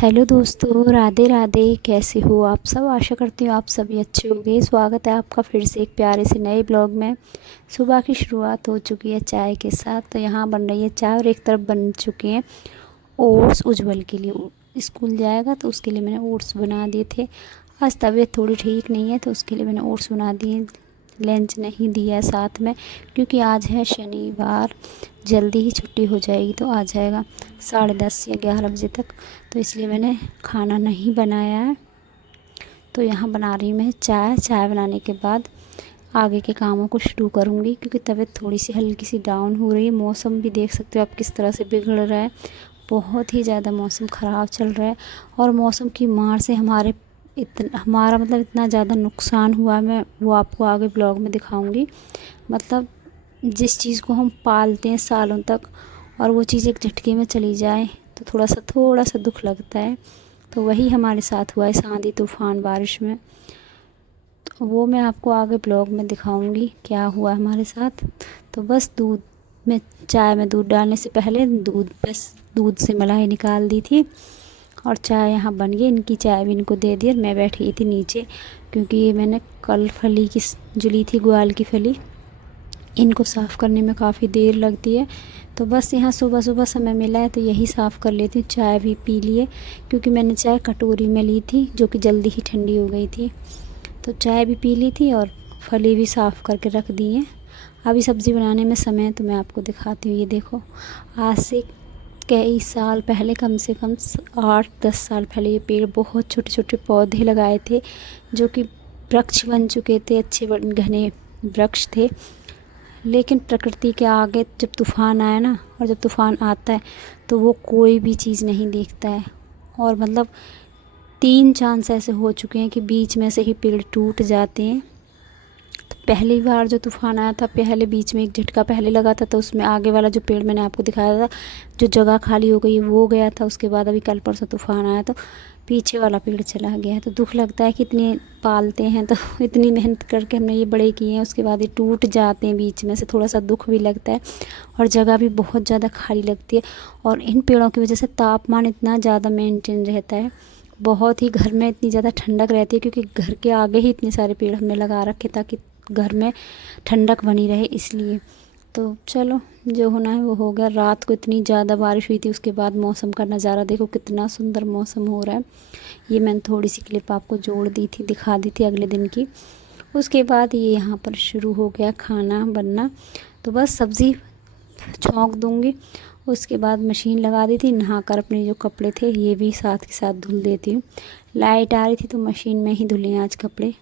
Hello दोस्तों, राधे राधे। कैसे हो आप सब? आशा करती हूँ आप सभी अच्छे होंगे। स्वागत है आपका फिर से एक प्यारे से नए ब्लॉग में। सुबह की शुरुआत हो चुकी है चाय के साथ। तो यहाँ बन रही है चाय और एक तरफ बन चुके हैं ओट्स उज्जवल के लिए। स्कूल जाएगा तो उसके लिए मैंने ओट्स बना दिए थे। आज तबीयत थोड़ी ठीक नहीं है तो उसके लिए मैंने ओट्स बना दिए। लंच नहीं दिया साथ में क्योंकि आज है शनिवार, जल्दी ही छुट्टी हो जाएगी तो आ जाएगा 10:30 या 11 बजे तक। तो इसलिए मैंने खाना नहीं बनाया है। तो यहाँ बना रही हूँ मैं चाय। चाय बनाने के बाद आगे के कामों को शुरू करूँगी क्योंकि तबीयत थोड़ी सी हल्की सी डाउन हो रही है। मौसम भी देख सकते हो आप किस तरह से बिगड़ रहा है। बहुत ही ज़्यादा मौसम ख़राब चल रहा है और मौसम की मार से हमारा मतलब इतना ज़्यादा नुकसान हुआ है। मैं वो आपको आगे ब्लॉग में दिखाऊंगी। मतलब जिस चीज़ को हम पालते हैं सालों तक और वो चीज़ एक झटके में चली जाए तो थोड़ा सा दुख लगता है। तो वही हमारे साथ हुआ है आंधी तूफ़ान बारिश में। तो वो मैं आपको आगे ब्लॉग में दिखाऊंगी क्या हुआ हमारे साथ। तो बस चाय में दूध डालने से पहले दूध से मलाई निकाल दी थी और चाय यहाँ बन गई। इनकी चाय भी इनको दे दी और मैं बैठी थी नीचे क्योंकि ये मैंने कल फली की जो ली थी, ग्वाल की फली, इनको साफ़ करने में काफ़ी देर लगती है। तो बस यहाँ सुबह सुबह समय मिला है तो यही साफ़ कर लेती हूँ। चाय भी पी लिए क्योंकि मैंने चाय कटोरी में ली थी जो कि जल्दी ही ठंडी हो गई थी। तो चाय भी पी ली थी और फली भी साफ़ करके रख दी है। अभी सब्ज़ी बनाने में समय है तो मैं आपको दिखाती हूँ। ये देखो, आज से कई साल पहले, कम से कम 8-10 साल पहले, ये पेड़ बहुत छोटे छोटे पौधे लगाए थे जो कि वृक्ष बन चुके थे। अच्छे घने वृक्ष थे। लेकिन प्रकृति के आगे जब तूफ़ान आया ना, और जब तूफ़ान आता है तो वो कोई भी चीज़ नहीं देखता है। और मतलब 3 चांस ऐसे हो चुके हैं कि बीच में से ही पेड़ टूट जाते हैं। तो पहली बार जो तूफ़ान आया था, पहले बीच में एक झटका पहले लगा था तो उसमें आगे वाला जो पेड़ मैंने आपको दिखाया था, जो जगह खाली हो गई वो गया था। उसके बाद अभी कल परसों तूफ़ान आया तो पीछे वाला पेड़ चला गया है। तो दुख लगता है कि इतने पालते हैं तो इतनी मेहनत करके हमने ये बड़े किए हैं, उसके बाद ये टूट जाते हैं बीच में से। थोड़ा सा दुख भी लगता है और जगह भी बहुत ज़्यादा खाली लगती है। और इन पेड़ों की वजह से तापमान इतना ज़्यादा मेंटेन रहता है, बहुत ही घर में इतनी ज़्यादा ठंडक रहती है क्योंकि घर के आगे ही इतने सारे पेड़ हमने लगा रखे ताकि घर में ठंडक बनी रहे इसलिए। तो चलो, जो होना है वो हो गया। रात को इतनी ज़्यादा बारिश हुई थी, उसके बाद मौसम का नज़ारा देखो कितना सुंदर मौसम हो रहा है। ये मैंने थोड़ी सी क्लिप आपको जोड़ दी थी, दिखा दी थी अगले दिन की। उसके बाद ये यहाँ पर शुरू हो गया खाना बनना। तो बस सब्ज़ी छौंक दूँगी, उसके बाद मशीन लगा दी थी। नहाकर अपने जो कपड़े थे ये भी साथ के साथ धुल देती हूँ। लाइट आ रही थी तो मशीन में ही धुले आज कपड़े।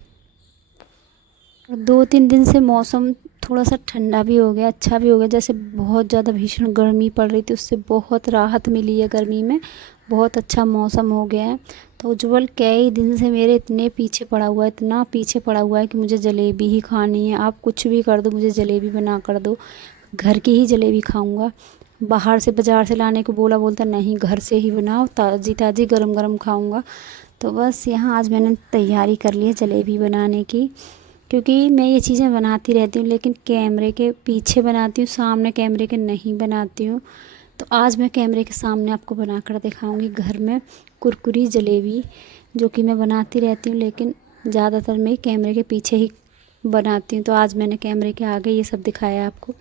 2-3 दिन से मौसम थोड़ा सा ठंडा भी हो गया, अच्छा भी हो गया। जैसे बहुत ज़्यादा भीषण गर्मी पड़ रही थी उससे बहुत राहत मिली है गर्मी में। बहुत अच्छा मौसम हो गया है। तो उज्जवल कई दिन से मेरे इतने पीछे पड़ा हुआ है, इतना पीछे पड़ा हुआ है कि मुझे जलेबी ही खानी है। आप कुछ भी कर दो, मुझे जलेबी बना कर दो। घर की ही जलेबी खाऊंगा। बाहर से बाज़ार से लाने को बोलता नहीं, घर से ही बनाओ, ताज़ी ताज़ी गरम गरम खाऊंगा। तो बस यहाँ आज मैंने तैयारी कर ली है जलेबी बनाने की क्योंकि मैं ये चीज़ें बनाती रहती हूँ लेकिन कैमरे के पीछे बनाती हूँ, सामने कैमरे के नहीं बनाती हूँ। तो आज मैं कैमरे के सामने आपको बनाकर दिखाऊंगी घर में कुरकुरी जलेबी, जो कि मैं बनाती रहती हूँ लेकिन ज़्यादातर मैं कैमरे के पीछे ही बनाती हूँ। तो आज मैंने कैमरे के आगे ये सब दिखाया आपको।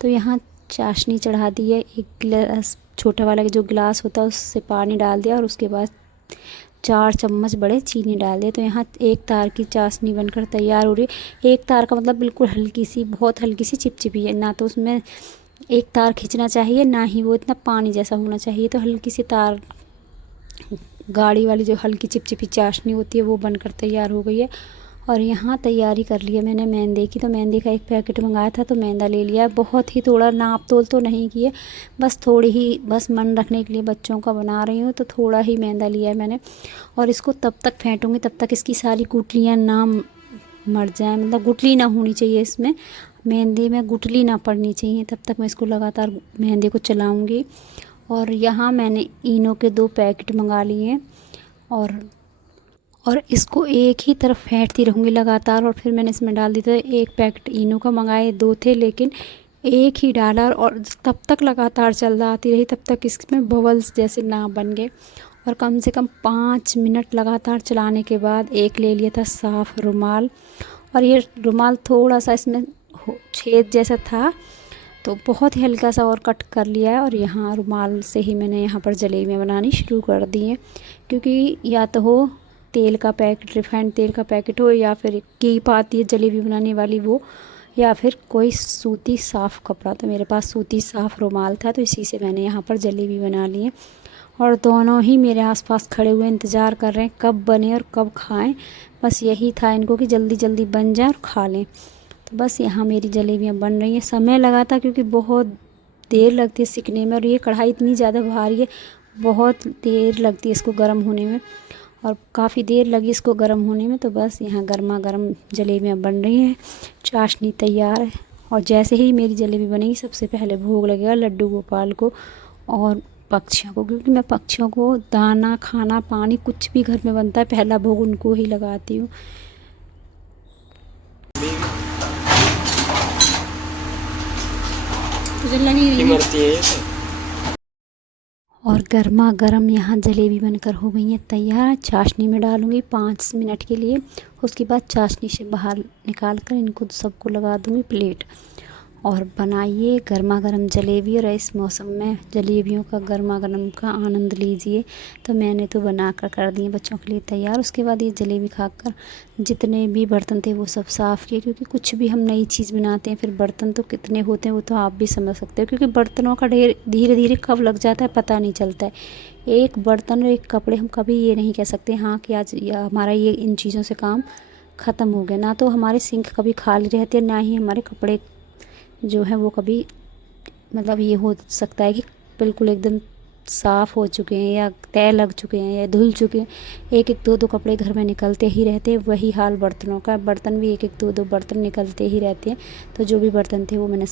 तो यहाँ चाशनी चढ़ा दी है। एक गिलास, छोटा वाला जो गिलास होता है उससे पानी डाल दिया और उसके बाद 4 चम्मच बड़े चीनी डाल दिए। तो यहाँ 1 तार की चाशनी बनकर तैयार हो रही है। 1 तार का मतलब बिल्कुल हल्की सी, बहुत हल्की सी चिपचिपी है, ना तो उसमें 1 तार खींचना चाहिए ना ही वो इतना पानी जैसा होना चाहिए। तो हल्की सी तार, गाढ़ी वाली जो हल्की चिपचिपी चाशनी होती है वो बनकर तैयार हो गई है। और यहाँ तैयारी कर ली है मैंने मैदे की। तो मैदे का 1 पैकेट मंगाया था तो मैदा ले लिया है। बहुत ही थोड़ा, नाप तोल तो नहीं किए, बस थोड़ी ही, बस मन रखने के लिए बच्चों का बना रही हूँ तो थोड़ा ही मैदा लिया है मैंने। और इसको तब तक फेंटूँगी तब तक इसकी सारी गुठलियाँ ना मर जाए, मतलब गुठली ना होनी चाहिए इसमें, मेहंदी में गुठली ना पड़नी चाहिए। तब तक मैं इसको लगातार मेहंदी को चलाऊँगी। और यहाँ मैंने इनो के 2 पैकेट मंगा लिए हैं और इसको एक ही तरफ फेंटती रहूँगी लगातार। और फिर मैंने इसमें डाल दी थी 1 पैकेट इनो का, मंगाए 2 थे लेकिन एक ही डाला और तब तक लगातार चलाती रही तब तक इसमें बबल्स जैसे ना बन गए। और कम से कम 5 मिनट लगातार चलाने के बाद एक ले लिया था साफ़ रुमाल। और ये रुमाल थोड़ा सा इसमें छेद जैसा था, तो बहुत ही हल्का सा और कट कर लिया है। और यहाँ रुमाल से ही मैंने यहाँ पर जलेबियाँ बनानी शुरू कर दी हैं, क्योंकि या तो हो तेल का पैकेट, रिफाइंड तेल का पैकेट हो, या फिर कीप आती है जलेबी बनाने वाली वो, या फिर कोई सूती साफ़ कपड़ा। तो मेरे पास सूती साफ़ रुमाल था, तो इसी से मैंने यहाँ पर जलेबी बना ली है। और दोनों ही मेरे आसपास खड़े हुए इंतज़ार कर रहे हैं कब बने और कब खाएं। बस यही था इनको कि जल्दी जल्दी बन जाए और खा लें। तो बस यहाँ मेरी जलेबियाँ बन रही हैं। समय लगा था क्योंकि बहुत देर लगती है सिकने में, और ये कढ़ाई इतनी ज़्यादा भारी है, बहुत देर लगती है इसको गर्म होने में, और काफ़ी देर लगी इसको गर्म होने में। तो बस यहाँ गर्मा गर्म जलेबियाँ बन रही हैं, चाशनी तैयार है। और जैसे ही मेरी जलेबी बनेगी सबसे पहले भोग लगेगा लड्डू गोपाल को और पक्षियों को, क्योंकि मैं पक्षियों को दाना, खाना, पानी कुछ भी घर में बनता है पहला भोग उनको ही लगाती हूँ। मुझे लगी और गर्मा गर्म यहाँ जलेबी बनकर हो गई है तैयार। चाशनी में डालूँगी 5 मिनट के लिए, उसके बाद चाशनी से बाहर निकाल कर इनको सबको लगा दूँगी प्लेट। और बनाइए गर्मा गर्म जलेबी, और इस मौसम में जलेबियों का गर्मा गर्म का आनंद लीजिए। तो मैंने तो बना कर दिए बच्चों के लिए तैयार। उसके बाद ये जलेबी खाकर जितने भी बर्तन थे वो सब साफ़ किए, क्योंकि कुछ भी हम नई चीज़ बनाते हैं फिर बर्तन तो कितने होते हैं वो तो आप भी समझ सकते हो, क्योंकि बर्तनों का ढेर धीरे धीरे कब लग जाता है पता नहीं चलता है। एक बर्तन और एक कपड़े हम कभी ये नहीं कह सकते हाँ कि आज हमारा ये इन चीज़ों से काम ख़त्म हो गया। ना तो हमारी सिंक कभी खाली रहती है, ना ही हमारे कपड़े जो है वो कभी मतलब ये हो सकता है कि बिल्कुल एकदम साफ़ हो चुके हैं या तय लग चुके हैं या धुल चुके हैं। एक एक दो दो कपड़े घर में निकलते ही रहते हैं, वही हाल बर्तनों का। बर्तन भी एक एक दो दो बर्तन निकलते ही रहते हैं। तो जो भी बर्तन थे वो मैंने